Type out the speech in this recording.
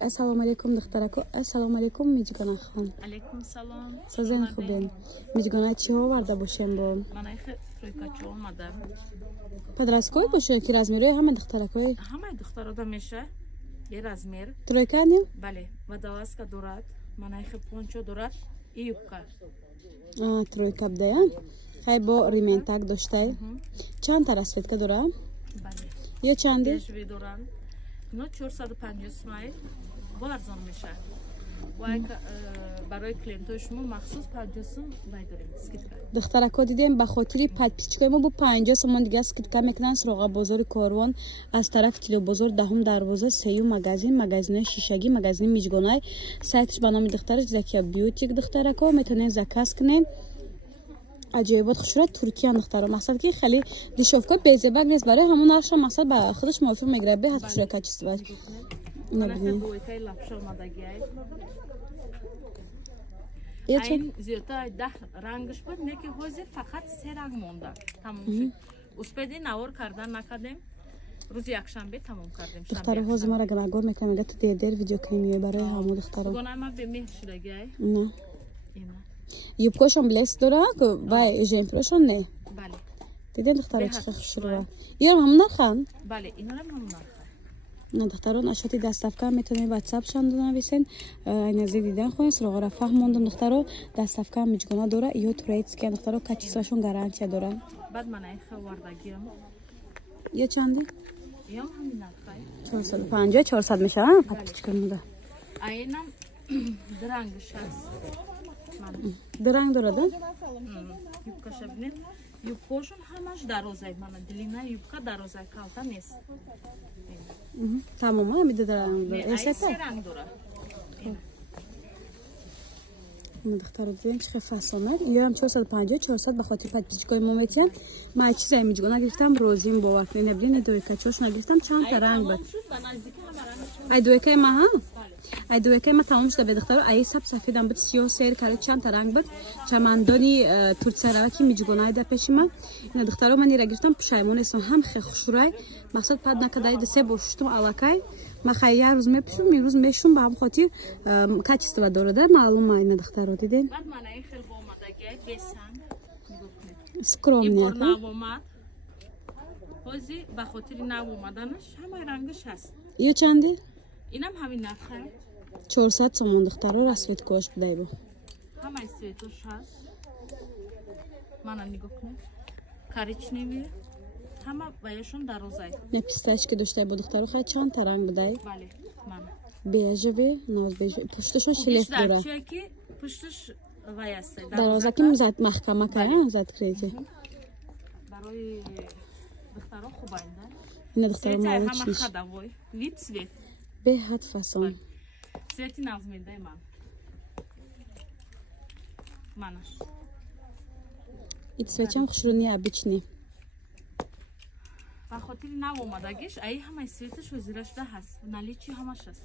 Ассалому алейкум духтарако. Ассалому алейкум миҷгона хон. Алейкум салом. Созен хубен. Миҷгона чӣ оварда бошем бо? Манай тройкачо омада. Подросткой бошем ки размери ҳама духтаракой? Ҳамаи духтарода меша. Бе размер. Тройка не? Бале. Водолазка дорад. Манай пончо дорад. И юбка. Тройка бдая. Хай бо рементак доштай. Чанд та расветка дора? Бале. Е чанди? Бежви доран. Но 450 смай. Бо арзон меша. Вай барои клиентои шумо махсус 50 сум вай дорем скидка. Духтарако дидем ба хотири подписчикои мо бо 50 сомон дига скидка мекунан. Сироға бозори Корвон аз тарафи Тилобозор 10 дарвоза сею магазин, магазинои шишагӣ, магазини миҷгонай. Сайтиш ба номи духтараш Закия Бьютик духтарако метавонед заказ кунед. аҷоибот хушурат Туркия духтаро. Мақсад ки хеле дешевка безебак нест, барои ҳамон нарша мақсад ба худаш мувофиқ мегирад. Бе ҳат хушурат качество. Айн зиёдтар 10 рангш буд, неки ҳозир фақат 3 ранг монда. Тамом шуд. Успеди навор кардан накардем. рӯзи якшанбе тамом кардем. Духтаро ҳозир мара ганагор мекунам, мега ту дер видео клипи барои ҳамо духтаро. Гонама бе меҳ шудагӣ ай? Не. Ина. Юбкошон блес дора, ва ежемпирошон не. Бале. Дидем духтаро чӣ хушруа. Иёр ҳамон нархан? Бале, инарам ҳамон нархан. На духтаро нашоти дастафка метавонед WhatsApp-шон нависен. Айнази дидан хоҳед сироғара фаҳмондам духтаро дастафка миҷгона дора ё турецкия духтаро качествашон гарантия дора. Баъд манай хавардагиам. Ё чанди? Ям ҳамин нархай. 450 400 меша, подписчикам муда. Айнам дрангш аст. Дранг дора да? Юбкаша бинед. Юбкошон ҳамаш дарозай, мана длина юбка дарозай калта нест. Тамом, ҳамин дранг дора. Ай се ранг дора. Духтаро дидем чӣ фасонад. Иёрам 450 400 ба хотири подписчикои мо метиҳам. Ман чизай миҷгона гирифтам, розим бовар кунед. Набинед дойкачош нагирифтам, чанд та ранг буд. Ай дойкаи ма ҳа? Ай дойкаи ма тамом шуда бе духтаро. Ай саб сафедам буд, сиёҳ сер кард, чанд та ранг буд. Чамандони турцияраваки миҷгонаи да пеши ма. Ина духтаро ман ира гирифтам, пушаймон ҳастам. Ҳам хе хушрай. Мақсад пад накадаи да се боштум алакай. Ма хай як рӯз мепишум, ин рӯз мешум ба ҳам хотир качество дорада, маълума ина духтаро дидем. Баъд манай хел бо омадагӣ бесан. Скромният. Навомад. Ҳозир ба хотири нав омаданаш ҳамаи рангаш ҳаст. Ё чанди? Инам ҳамин нархай. 400 сомон духтаро расветкош будай бо. Ҳамаи светош ҳаст. Мана нигоҳ кунед. Коричневӣ. Ҳама ваяшон дарозай. Не пистачки доштай бо духтаро хай чанд та ранг будай? Бале, мана. Бежеве, ноз бежеве. Пушташон шилеф дора. Чуяки пушташ вай аст. Дарозаки зад маҳкама кай, зад крети. Барои духтаро хубайда. Ина духтаро мало ҳама чиш. хадавой. Вид свет. Беҳад фасон. Свети назмедай ман. Мана. Ит свечам хушруни обични. Ба хотири нав омадагиш, ай ҳамаи светаш ҳозира шуда ҳаст. Наличи ҳамаш аст.